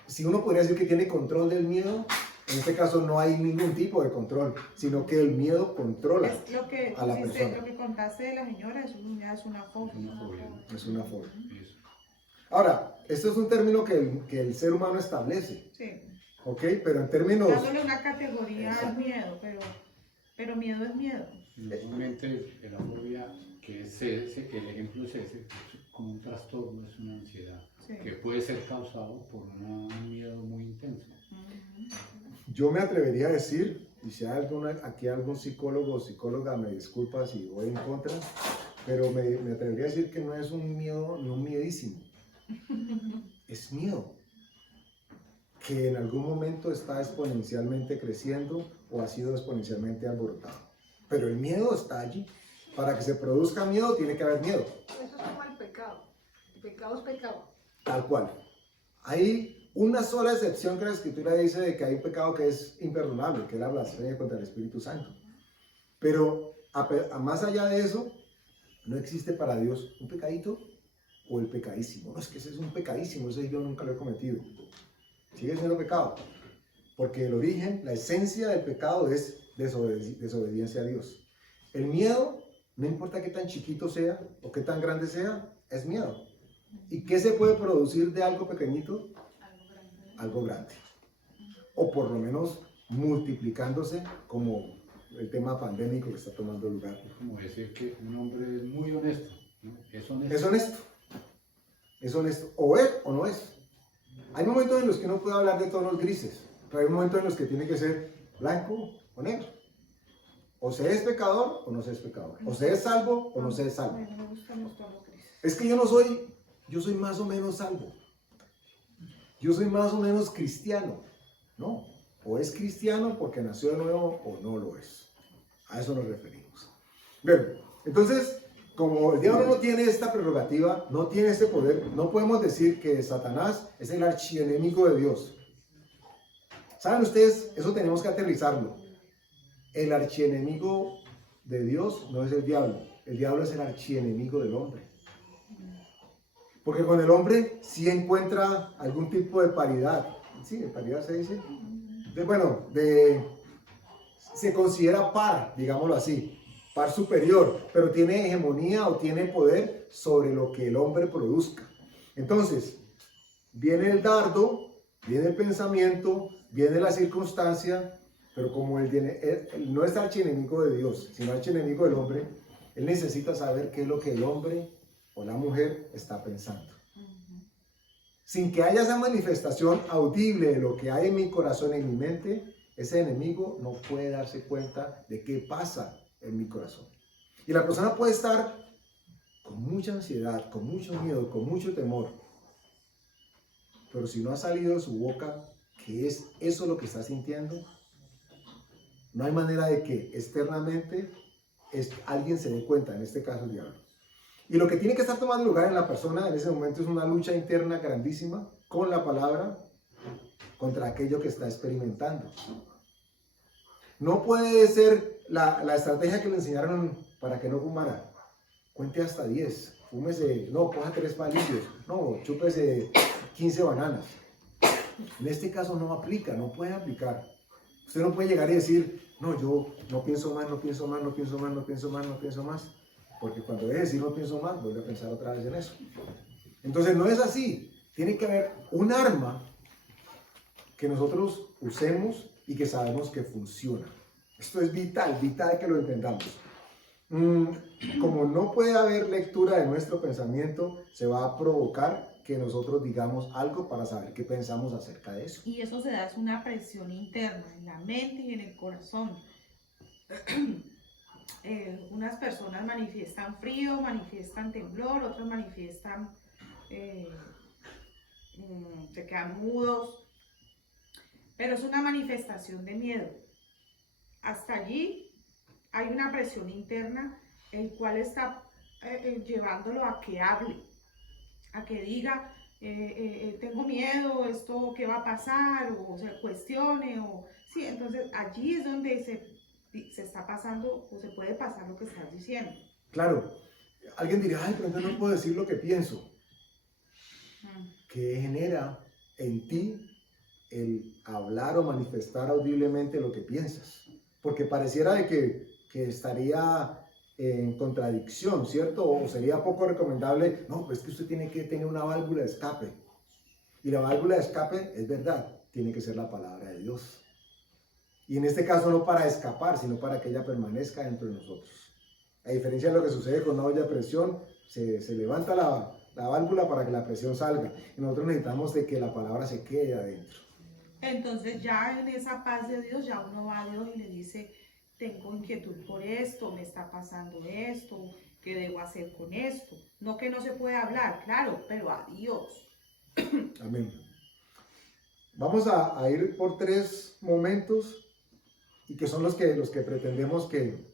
Si uno podría decir que tiene control del miedo, en este caso no hay ningún tipo de control, sino que el miedo controla Es lo que a la persona. Lo que contaste de la señora, eso ya es una fobia. Es una fobia. eso. Ahora, esto es un término que el ser humano establece, Sí, ¿ok? Pero en términos... dándole una categoría al miedo, pero miedo es miedo. Normalmente la fobia, que es ese, el ejemplo es ese, es como un trastorno, es una ansiedad, Sí. que puede ser causado por un miedo muy intenso. Yo me atrevería a decir, y si hay aquí algún psicólogo o psicóloga, me disculpa si voy en contra, pero me atrevería a decir que no es un miedo, no un miedísimo. Es miedo que en algún momento está exponencialmente creciendo o ha sido exponencialmente alborotado. Pero el miedo está allí. Para que se produzca miedo, tiene que haber miedo. Eso es como el pecado. El pecado es pecado. Tal cual. Hay una sola excepción que la Escritura dice de que hay un pecado que es imperdonable, que es la blasfemia contra el Espíritu Santo. Pero más allá de eso, no existe para Dios un pecadito o el pecadísimo. No, es que ese es un pecadísimo, ese yo nunca lo he cometido. Sigue siendo pecado. Porque el origen, la esencia del pecado es desobediencia a Dios. El miedo, no importa qué tan chiquito sea o qué tan grande sea, es miedo. ¿Y qué se puede producir de algo pequeñito? Algo grande. O por lo menos multiplicándose, como el tema pandémico que está tomando lugar. Es como decir que un hombre es muy honesto, ¿no? Es honesto. Es honesto. Es honesto. O es o no es. Hay momentos en los que uno puede hablar de tonos grises, pero hay momentos en los que tiene que ser blanco o negro. O se es pecador o no se es pecador. O se es salvo o no se es salvo. Ay, no me gustan los tonos grises. Es que yo soy más o menos salvo. Yo soy más o menos cristiano. No, o es cristiano porque nació de nuevo o no lo es. A eso nos referimos. Bien, entonces, como el diablo no tiene esta prerrogativa, no tiene este poder, no podemos decir que Satanás es el archienemigo de Dios. ¿Saben ustedes? Eso tenemos que aterrizarlo. El archienemigo de Dios no es el diablo es el archienemigo del hombre. Porque con el hombre sí encuentra algún tipo de paridad. Sí, de paridad se dice. Se considera par, digámoslo así, par superior, pero tiene hegemonía o tiene poder sobre lo que el hombre produzca. Entonces, viene el dardo, viene el pensamiento, viene la circunstancia, pero como él no es archienemigo de Dios, sino archienemigo del hombre, él necesita saber qué es lo que el hombre o la mujer está pensando. Sin que haya esa manifestación audible de lo que hay en mi corazón, en mi mente, ese enemigo no puede darse cuenta de qué pasa en mi corazón. Y la persona puede estar con mucha ansiedad, con mucho miedo, con mucho temor. Pero si no ha salido de su boca que es eso lo que está sintiendo, no hay manera de que externamente alguien se dé cuenta, en este caso el diablo. Y lo que tiene que estar tomando lugar en la persona en ese momento es una lucha interna grandísima con la palabra contra aquello que está experimentando. No puede ser la estrategia que le enseñaron para que no fumara. Cuente hasta 10, fúmese, no, coja 3 palillos, no, chúpese 15 bananas. En este caso no aplica, no puede aplicar. Usted no puede llegar y decir, no, yo no pienso más, no pienso más, no pienso más, no pienso más, no pienso más. Porque cuando deje de decir no pienso más, vuelve a pensar otra vez en eso. Entonces no es así. Tiene que haber un arma que nosotros usemos y que sabemos que funciona. Esto es vital, vital que lo entendamos. Como no puede haber lectura de nuestro pensamiento, se va a provocar que nosotros digamos algo para saber qué pensamos acerca de eso. Y eso se da es una presión interna en la mente y en el corazón. Unas personas manifiestan frío, manifiestan temblor, otros manifiestan, se quedan mudos, pero es una manifestación de miedo. Hasta allí hay una presión interna, el cual está llevándolo a que hable, a que diga, tengo miedo, esto qué va a pasar, o se cuestione, o sí, entonces allí es donde se está pasando, o se puede pasar lo que estás diciendo. Claro, alguien dirá, ay, pero entonces no puedo decir lo que pienso. ¿Qué genera en ti el hablar o manifestar audiblemente lo que piensas? Porque pareciera de que estaría en contradicción, ¿cierto? O sería poco recomendable, no, pues es que usted tiene que tener una válvula de escape. Y la válvula de escape, es verdad, tiene que ser la palabra de Dios. Y en este caso no para escapar, sino para que ella permanezca dentro de nosotros. A diferencia de lo que sucede con una olla de presión, se levanta la válvula para que la presión salga. Y nosotros necesitamos de que la palabra se quede adentro. Entonces ya en esa paz de Dios, ya uno va a Dios y le dice, tengo inquietud por esto, me está pasando esto, ¿qué debo hacer con esto? No que no se puede hablar, claro, pero a Dios. Amén. Vamos a ir por 3 momentos y que son los que pretendemos que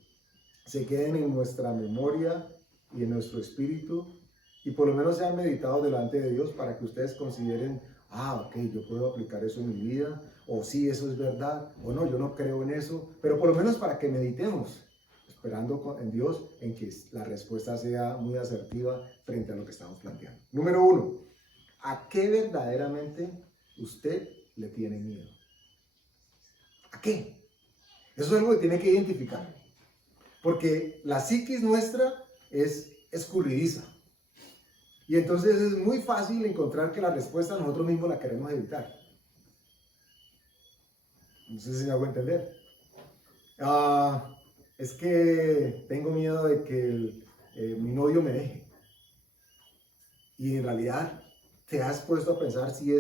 se queden en nuestra memoria y en nuestro espíritu y por lo menos sean meditados delante de Dios para que ustedes consideren, ok, yo puedo aplicar eso en mi vida, o sí, eso es verdad, o no, yo no creo en eso, pero por lo menos para que meditemos, esperando en Dios en que la respuesta sea muy asertiva frente a lo que estamos planteando. Número 1, ¿a qué verdaderamente usted le tiene miedo? ¿A qué? Eso es algo que tiene que identificar, porque la psiquis nuestra es escurridiza. Y entonces es muy fácil encontrar que la respuesta nosotros mismos la queremos evitar. No sé si me hago entender. Es que tengo miedo de que mi novio me deje. Y en realidad te has puesto a pensar si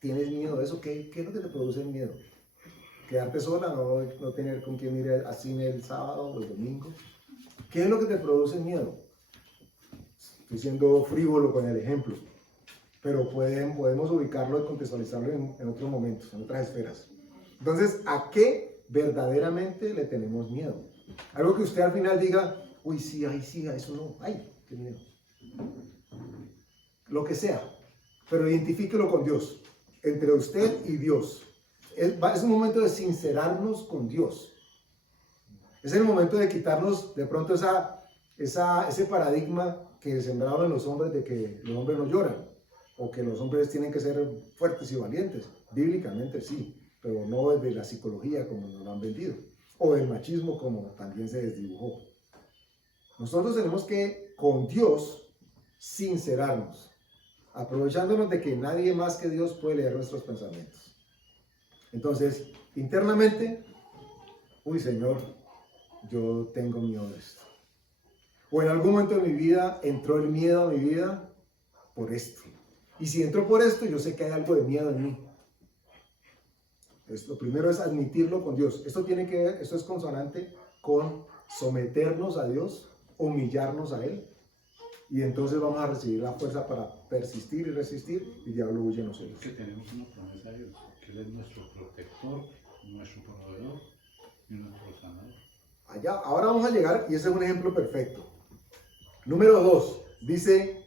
tienes miedo de eso. ¿Qué es lo que te produce miedo? Quedarte sola, no tener con quién ir al cine el sábado o el domingo. ¿Qué es lo que te produce miedo? Estoy siendo frívolo con el ejemplo, pero podemos ubicarlo y contextualizarlo en otros momentos, en otras esferas. Entonces, ¿a qué verdaderamente le tenemos miedo? Algo que usted al final diga, uy, sí, ay, sí, a eso no, ay, qué miedo. Lo que sea, pero identifíquelo con Dios, entre usted y Dios. Es un momento de sincerarnos con Dios. Es el momento de quitarnos de pronto ese paradigma que sembraron en los hombres de que los hombres no lloran o que los hombres tienen que ser fuertes y valientes. Bíblicamente sí, pero no desde la psicología como nos lo han vendido o del machismo como también se desdibujó. Nosotros tenemos que con Dios sincerarnos, aprovechándonos de que nadie más que Dios puede leer nuestros pensamientos. Entonces, internamente, uy, Señor, yo tengo miedo de esto. O en algún momento de mi vida entró el miedo a mi vida por esto. Y si entró por esto, yo sé que hay algo de miedo en mí. Lo primero es admitirlo con Dios. Esto es consonante con someternos a Dios, humillarnos a Él y entonces vamos a recibir la fuerza para persistir y resistir, y el diablo huye de nosotros. Que tenemos una promesa de Dios, que Él es nuestro protector, nuestro proveedor y nuestro sanador. Allá, ahora vamos a llegar, y ese es un ejemplo perfecto. Número 2, dice,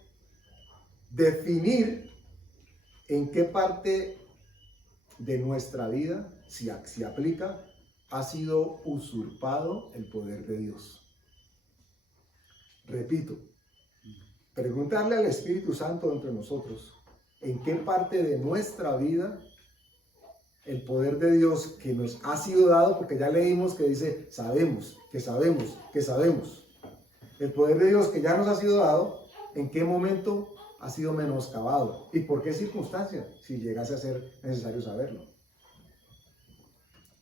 definir en qué parte de nuestra vida, si aplica, ha sido usurpado el poder de Dios. Repito, preguntarle al Espíritu Santo entre nosotros, en qué parte de nuestra vida el poder de Dios que nos ha sido dado, porque ya leímos que dice, sabemos, que sabemos, que sabemos. El poder de Dios que ya nos ha sido dado, ¿en qué momento ha sido menoscabado? ¿Y por qué circunstancia? Si llegase a ser necesario saberlo.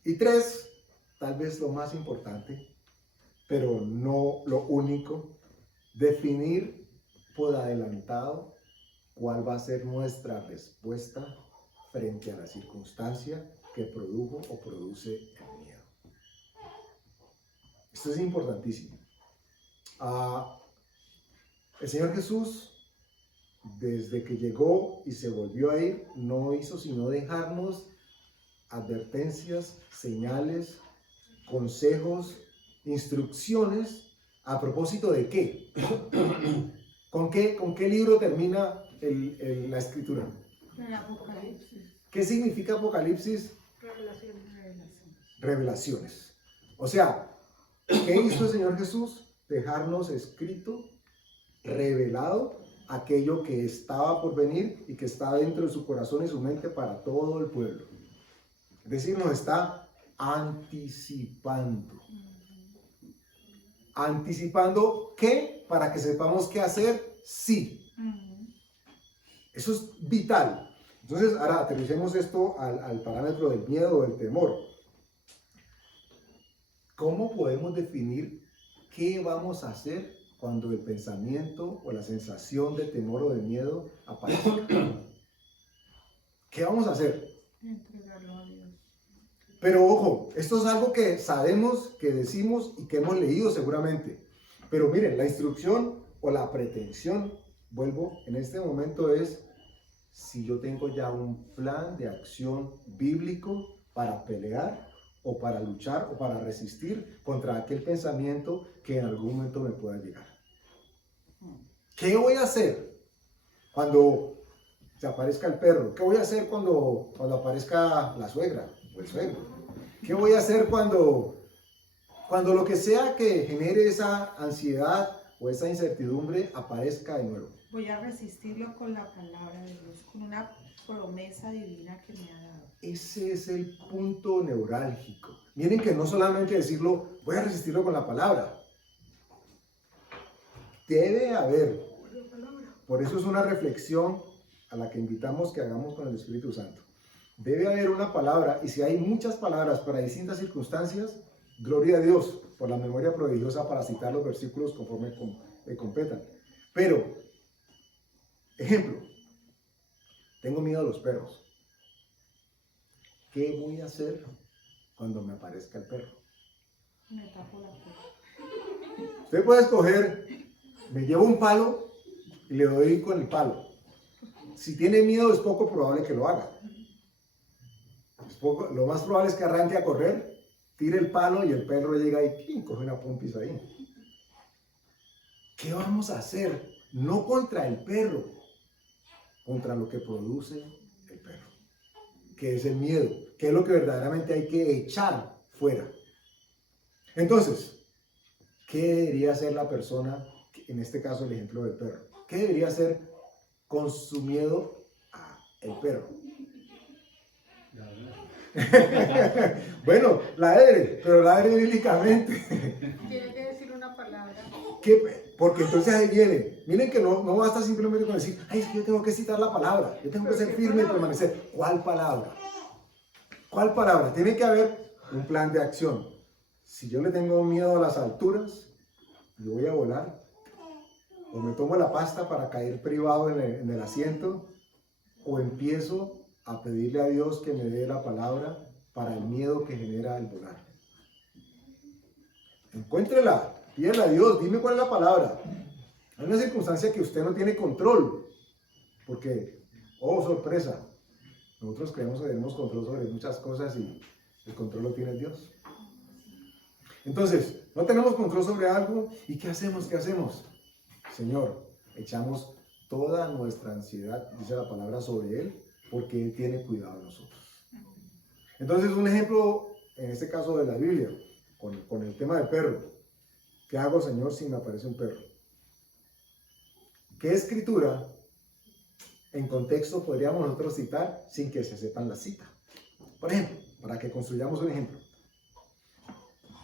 Y 3, tal vez lo más importante, pero no lo único, definir por adelantado cuál va a ser nuestra respuesta frente a la circunstancia que produjo o produce el miedo. Esto es importantísimo. El Señor Jesús, desde que llegó y se volvió a ir, no hizo sino dejarnos advertencias, señales, consejos, instrucciones. ¿A propósito de qué? ¿Con qué libro termina la escritura? El Apocalipsis. ¿Qué significa Apocalipsis? Revelaciones. O sea, ¿qué hizo el Señor Jesús? Dejarnos escrito, revelado, aquello que estaba por venir y que está dentro de su corazón y su mente para todo el pueblo. Es decir, nos está anticipando. ¿Anticipando qué? Para que sepamos qué hacer, sí. Eso es vital. Entonces, ahora aterricemos esto al parámetro del miedo o del temor. ¿Cómo podemos definir qué vamos a hacer cuando el pensamiento o la sensación de temor o de miedo aparezca? ¿Qué vamos a hacer? Entregarlo a Dios. Pero ojo, esto es algo que sabemos, que decimos y que hemos leído seguramente. Pero miren, la instrucción o la pretensión, vuelvo, en este momento es si yo tengo ya un plan de acción bíblico para pelear o para luchar o para resistir contra aquel pensamiento que en algún momento me pueda llegar. ¿Qué voy a hacer cuando se aparezca el perro? ¿Qué voy a hacer cuando aparezca la suegra o el suegro? ¿Qué voy a hacer cuando lo que sea que genere esa ansiedad o esa incertidumbre aparezca de nuevo? Voy a resistirlo con la palabra de Dios, con una promesa divina que me ha dado. Ese es el punto neurálgico. Miren que no solamente decirlo, voy a resistirlo con la palabra. Debe haber. Por eso es una reflexión a la que invitamos que hagamos con el Espíritu Santo. Debe haber una palabra, y si hay muchas palabras para distintas circunstancias, gloria a Dios por la memoria prodigiosa para citar los versículos conforme competan. Pero, ejemplo, tengo miedo a los perros. ¿Qué voy a hacer cuando me aparezca el perro? Me tapo la puerta. Usted puede escoger, me llevo un palo y le doy con el palo. Si tiene miedo es poco probable que lo haga. Lo más probable es que arranque a correr, tire el palo y el perro llega y coge una pompis ahí. ¿Qué vamos a hacer? No contra el perro, contra lo que produce el perro, que es el miedo, que es lo que verdaderamente hay que echar fuera. Entonces, ¿qué debería hacer la persona, en este caso el ejemplo del perro? ¿Qué debería hacer con su miedo al perro? Bueno, ladre, pero ladre bíblicamente. Tiene que decir una palabra. Porque entonces ahí viene. Miren que no basta simplemente con decir, ay, es que yo tengo que citar la palabra, yo tengo que ser firme y permanecer. ¿Cuál palabra? ¿Cuál palabra? Tiene que haber un plan de acción. Si yo le tengo miedo a las alturas, yo voy a volar, o me tomo la pasta para caer privado en el asiento, o empiezo a pedirle a Dios que me dé la palabra para el miedo que genera el volar. Encuéntrela, pídele a Dios, dime cuál es la palabra. Hay una circunstancia que usted no tiene control, porque, oh sorpresa, nosotros creemos que tenemos control sobre muchas cosas y el control lo tiene Dios. Entonces, no tenemos control sobre algo, ¿y qué hacemos? ¿Qué hacemos? Señor, echamos toda nuestra ansiedad, dice la palabra, sobre Él, porque Él tiene cuidado de nosotros. Entonces, un ejemplo, en este caso de la Biblia, con el tema del perro. ¿Qué hago, Señor, si me aparece un perro? ¿Qué escritura en contexto podríamos nosotros citar sin que se sepan la cita? Por ejemplo, para que construyamos un ejemplo.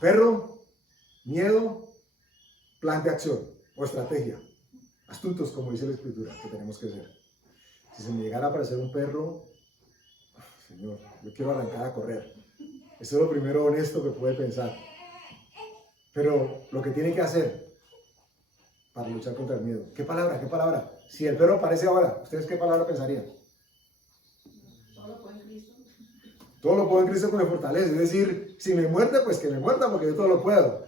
Perro, miedo, plan de acción o estrategia. Astutos, como dice la escritura, que tenemos que ser. Si se me llegara a aparecer un perro, Señor, yo quiero arrancar a correr. Eso es lo primero honesto que puede pensar. Pero lo que tiene que hacer para luchar contra el miedo. ¿Qué palabra? ¿Qué palabra? Si el perro aparece ahora, ¿ustedes qué palabra pensarían? Todo lo puedo en Cristo. Todo lo puedo en Cristo que me fortalece. Es decir, si me muerde, pues que me muerda porque yo todo lo puedo.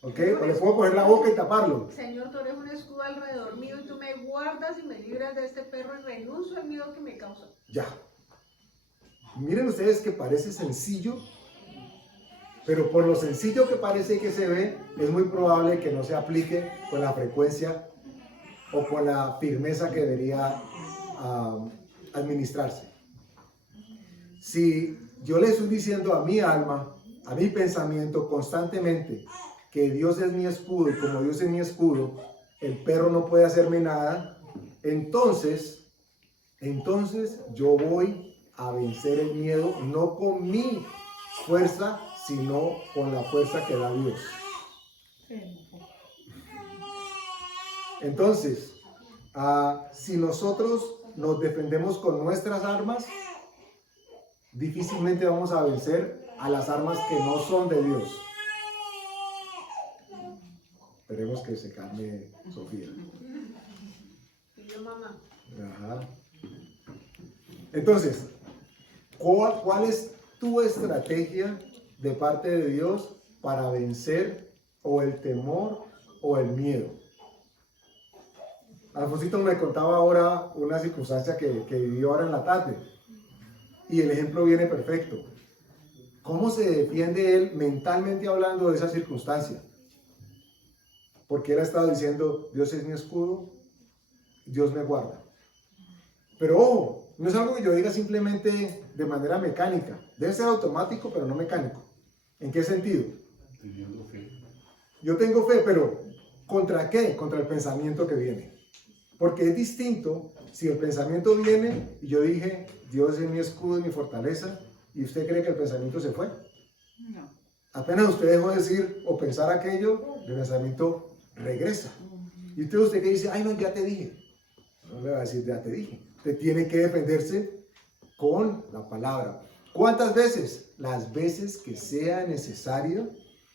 ¿Ok? O le puedo coger la boca y taparlo. Señor, tú eres un escudo alrededor mío y tú me guardas y me libras de este perro y renuncio al miedo que me causa. Ya. Miren ustedes que parece sencillo, pero por lo sencillo que parece que se ve, es muy probable que no se aplique con la frecuencia o con la firmeza que debería administrarse. Si yo le estoy diciendo a mi alma, a mi pensamiento constantemente que Dios es mi escudo y como Dios es mi escudo, el perro no puede hacerme nada, entonces yo voy a vencer el miedo no con mi fuerza, sino con la fuerza que da Dios. Entonces, si nosotros nos defendemos con nuestras armas, difícilmente vamos a vencer a las armas que no son de Dios. Esperemos que se calme Sofía. Y yo, mamá. Ajá. Entonces, ¿cuál es tu estrategia de parte de Dios para vencer o el temor o el miedo? Alfonsito me contaba ahora una circunstancia que vivió ahora en la tarde y el ejemplo viene perfecto. ¿Cómo se defiende él mentalmente hablando de esa circunstancia? Porque él ha estado diciendo, Dios es mi escudo, Dios me guarda. Pero ojo, no es algo que yo diga simplemente de manera mecánica. Debe ser automático, pero no mecánico. ¿En qué sentido? Teniendo fe. Yo tengo fe, pero ¿contra qué? Contra el pensamiento que viene. Porque es distinto si el pensamiento viene y yo dije, Dios es mi escudo y mi fortaleza, y usted cree que el pensamiento se fue. No. Apenas usted dejó de decir o pensar aquello, el pensamiento regresa. Y usted que dice, ay no, ya te dije. No le va a decir, ya te dije. Usted tiene que defenderse con la palabra. ¿Cuántas veces? Las veces que sea necesario.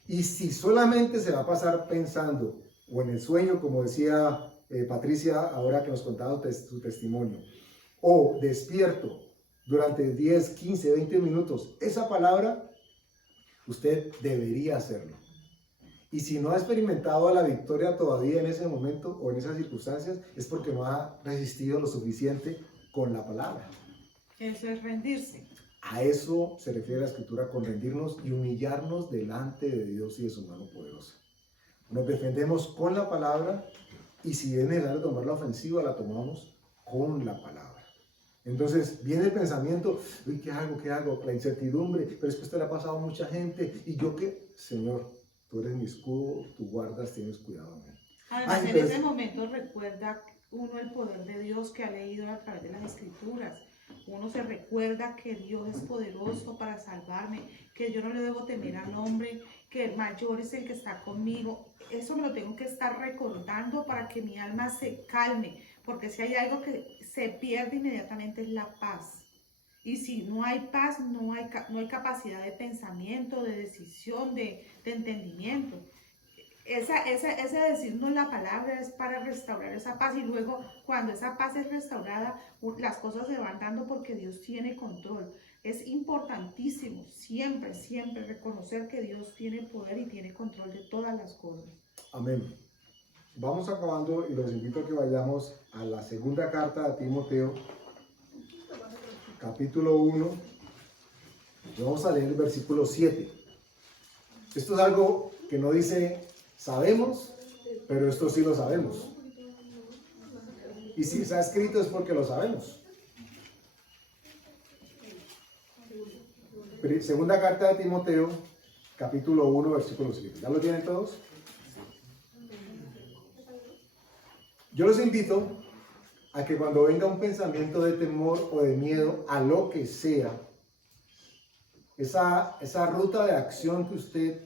Y si solamente se va a pasar pensando, o en el sueño, como decía Patricia, ahora que nos contaba su testimonio, o despierto durante 10, 15, 20 minutos, esa palabra, usted debería hacerlo. Y si no ha experimentado la victoria todavía en ese momento o en esas circunstancias, es porque no ha resistido lo suficiente con la palabra. Eso es rendirse. A eso se refiere la escritura con rendirnos y humillarnos delante de Dios y de su mano poderosa. Nos defendemos con la palabra y si es necesario tomar la ofensiva, la tomamos con la palabra. Entonces viene el pensamiento, uy, ¿qué hago? ¿Qué hago? La incertidumbre, pero es que esto le ha pasado a mucha gente. ¿Y yo qué? Señor, tú eres mi escudo, tú guardas, tienes cuidado de mí. Además, en ese momento recuerda uno el poder de Dios que ha leído a través de las escrituras. Uno se recuerda que Dios es poderoso para salvarme, que yo no le debo temer al hombre, que el mayor es el que está conmigo. Eso me lo tengo que estar recordando para que mi alma se calme, porque si hay algo que se pierde inmediatamente es la paz. Y si no hay paz, no hay capacidad de pensamiento, de decisión, de entendimiento. Ese decirnos la palabra es para restaurar esa paz y luego cuando esa paz es restaurada, las cosas se van dando porque Dios tiene control. Es importantísimo siempre, siempre reconocer que Dios tiene poder y tiene control de todas las cosas. Amén. vamos acabando y los invito a que vayamos a la segunda carta de Timoteo, capítulo 1. Y vamos a leer el versículo 7. Esto es algo que no dice sabemos, pero esto sí lo sabemos. Y si está escrito es porque lo sabemos. Segunda carta de Timoteo, capítulo 1, versículo 7. ¿Ya lo tienen todos? Yo los invito a que cuando venga un pensamiento de temor o de miedo a lo que sea, esa ruta de acción que usted,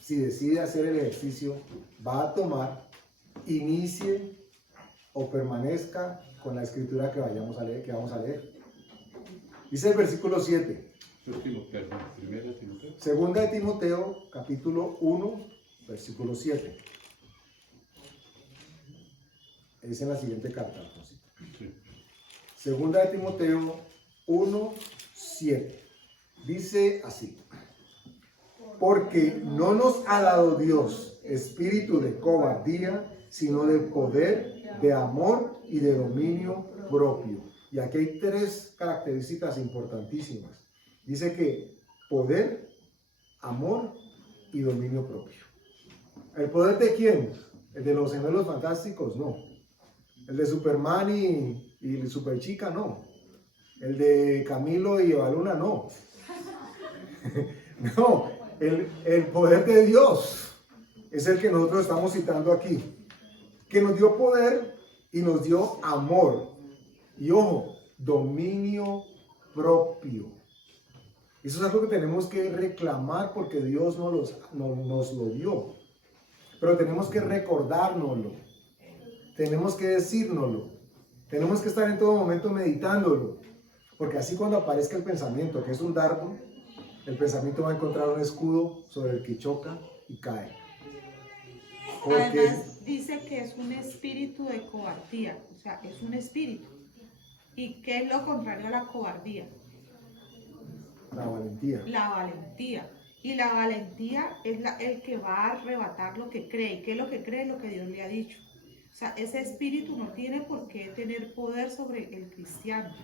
si decide hacer el ejercicio, va a tomar, inicie o permanezca con la escritura que vamos a leer. Dice el versículo 7. Segunda de Timoteo, capítulo 1, versículo 7. Dice en la siguiente carta. Sí. Segunda de Timoteo 1, 7. Dice así: porque no nos ha dado Dios espíritu de cobardía, sino de poder, de amor y de dominio propio. Y aquí hay tres características importantísimas. Dice que poder, amor y dominio propio. ¿El poder de quién? ¿El de los gemelos fantásticos? No. ¿El de Superman y Superchica? No. ¿El de Camilo y Evaluna? No. No, el poder de Dios es el que nosotros estamos citando aquí, que nos dio poder y nos dio amor. Y ojo, dominio propio. Eso es algo que tenemos que reclamar porque Dios nos lo dio. Pero tenemos que recordárnoslo. Tenemos que decírnoslo. Tenemos que estar en todo momento meditándolo. Porque así cuando aparezca el pensamiento, que es un dardo, el pensamiento va a encontrar un escudo sobre el que choca y cae. Porque además dice que es un espíritu de cobardía, o sea, es un espíritu. ¿Y qué es lo contrario a la cobardía? la valentía. La valentía. Y la valentía es el que va a arrebatar lo que cree. ¿Y qué es lo que cree? Lo que Dios le ha dicho. O sea, ese espíritu no tiene por qué tener poder sobre el cristiano.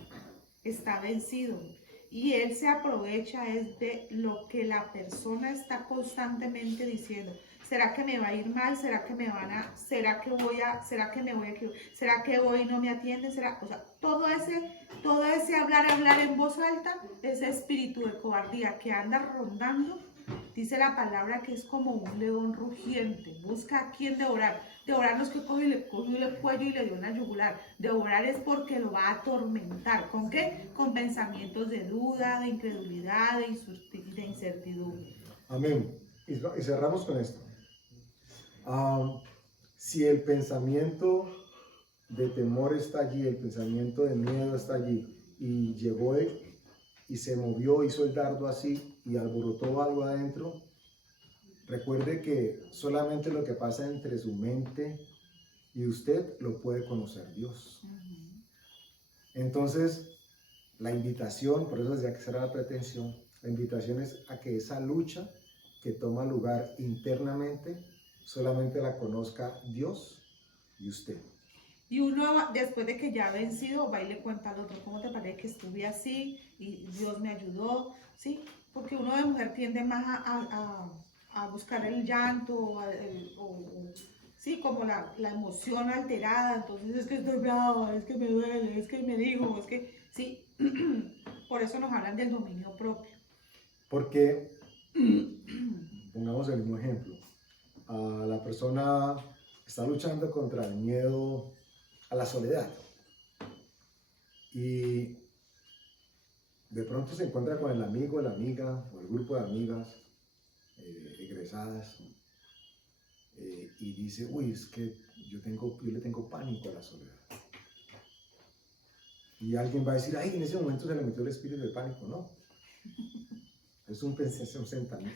Está vencido. Y él se aprovecha es de lo que la persona está constantemente diciendo. ¿Será que me va a ir mal? ¿Será que me van a, será que me voy a equivocar? ¿Será que hoy no me atienden? ¿Será? O sea, todo ese hablar en voz alta, ese espíritu de cobardía que anda rondando, dice la palabra que es como un león rugiente, busca a quien devorar. Devorar no es que cogió el cuello y le dio una yugular. Devorar es porque lo va a atormentar. ¿Con qué? Con pensamientos de duda, de incredulidad, de incertidumbre. Amén. Y cerramos con esto. Si el pensamiento de temor está allí, el pensamiento de miedo está allí, y llegó y se movió, hizo el dardo así y alborotó algo adentro, recuerde que solamente lo que pasa entre su mente y usted lo puede conocer Dios. Entonces, la invitación, por eso decía que será la pretensión, la invitación es a que esa lucha que toma lugar internamente solamente la conozca Dios y usted. Y uno, después de que ya ha vencido, va y le cuenta al otro, ¿cómo te parece que estuve así? Y Dios me ayudó, ¿sí? Porque uno de mujer tiende más a buscar el llanto, sí, como la emoción alterada. Entonces es que estoy brava, es que me duele, es que me digo, es que, sí. Por eso nos hablan del dominio propio. Porque, pongamos el mismo ejemplo, la persona está luchando contra el miedo a la soledad y de pronto se encuentra con el amigo, la amiga o el grupo de amigas egresadas y dice, uy, es que yo le tengo pánico a la soledad. Y alguien va a decir, ay, en ese momento se le metió el espíritu de pánico. No, es un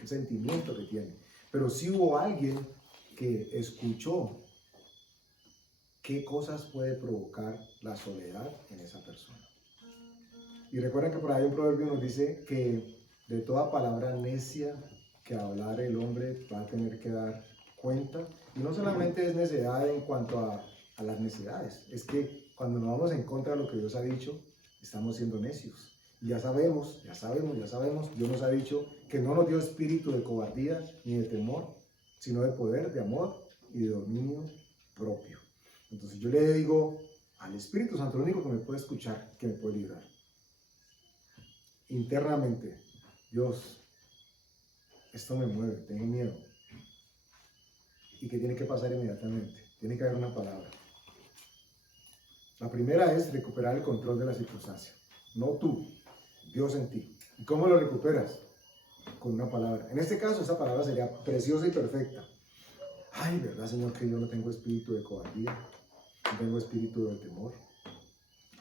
sentimiento que tiene. Pero sí hubo alguien que escuchó qué cosas puede provocar la soledad en esa persona. Y recuerden que por ahí un proverbio nos dice que de toda palabra necia que hablar el hombre va a tener que dar cuenta. Y no solamente es necedad en cuanto a las necedades, es que cuando nos vamos en contra de lo que Dios ha dicho, estamos siendo necios. Y ya sabemos, Dios nos ha dicho que no nos dio espíritu de cobardía ni de temor, sino de poder, de amor y de dominio propio. Entonces yo le digo al Espíritu Santo, lo único que me puede escuchar, que me puede librar. Internamente, Dios, esto me mueve, tengo miedo. ¿Y qué tiene que pasar inmediatamente? Tiene que haber una palabra. La primera es recuperar el control de la circunstancia. No tú, Dios en ti. ¿Y cómo lo recuperas? Con una palabra. En este caso, esa palabra sería preciosa y perfecta. Ay, ¿verdad, Señor, que yo no tengo espíritu de cobardía? No tengo espíritu de temor.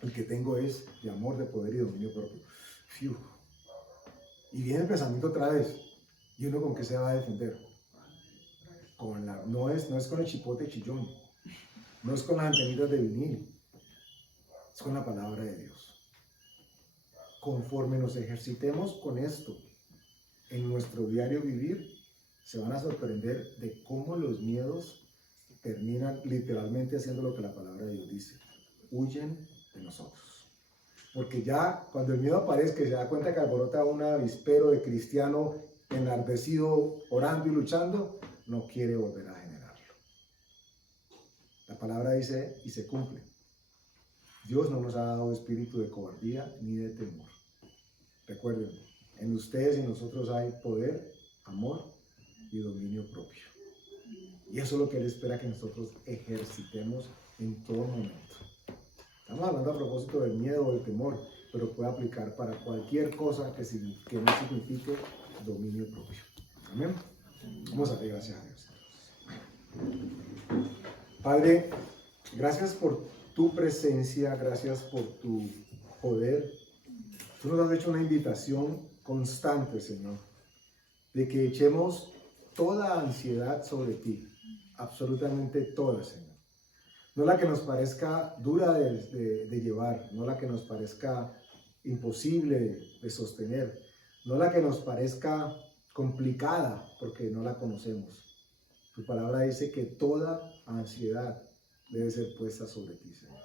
El que tengo es de amor, de poder y dominio propio. Fiu. Y viene el pensamiento otra vez. ¿Y uno con qué se va a defender? No es con el chipote chillón. No es con las antenitas de vinil. Es con la palabra de Dios. Conforme nos ejercitemos con esto en nuestro diario vivir, se van a sorprender de cómo los miedos terminan literalmente haciendo lo que la palabra de Dios dice. Huyen de nosotros. Porque ya cuando el miedo aparezca y se da cuenta que alborota un avispero de cristiano enardecido, orando y luchando, no quiere volver a generarlo. La palabra dice y se cumple. Dios no nos ha dado espíritu de cobardía ni de temor. Recuerden, en ustedes y nosotros hay poder, amor y dominio propio. Y eso es lo que Él espera que nosotros ejercitemos en todo momento. Estamos hablando a propósito del miedo o del temor, pero puede aplicar para cualquier cosa que no signifique dominio propio. Amén. Vamos a dar gracias a Dios. Padre, gracias por tu presencia, gracias por tu poder. Tú nos has hecho una invitación constante, Señor, de que echemos toda ansiedad sobre ti, absolutamente toda, Señor. No la que nos parezca dura de llevar, no la que nos parezca imposible de sostener, no la que nos parezca complicada porque no la conocemos. Tu palabra dice que toda ansiedad debe ser puesta sobre ti, Señor.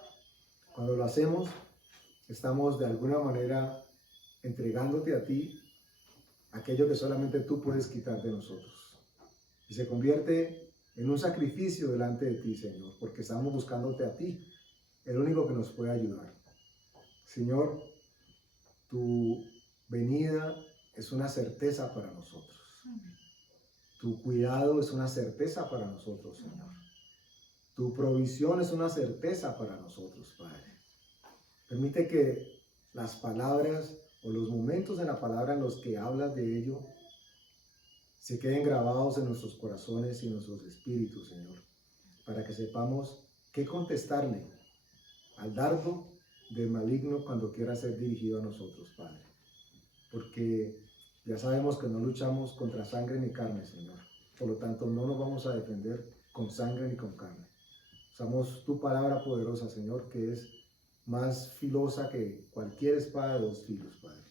Cuando lo hacemos, estamos de alguna manera entregándote a ti aquello que solamente tú puedes quitar de nosotros. Y se convierte en un sacrificio delante de ti, Señor, porque estamos buscándote a ti, el único que nos puede ayudar. Señor, tu venida es una certeza para nosotros. Tu cuidado es una certeza para nosotros, Señor. Tu provisión es una certeza para nosotros, Padre. Permite que las palabras o los momentos en la palabra en los que hablas de ello se queden grabados en nuestros corazones y en nuestros espíritus, Señor, para que sepamos qué contestarle al dardo del maligno cuando quiera ser dirigido a nosotros, Padre. Porque ya sabemos que no luchamos contra sangre ni carne, Señor. Por lo tanto, no nos vamos a defender con sangre ni con carne. Usamos tu palabra poderosa, Señor, que es más filosa que cualquier espada de dos filos, Padre.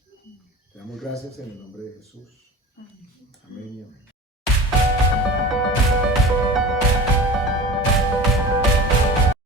Te damos gracias en el nombre de Jesús. Amén y amén.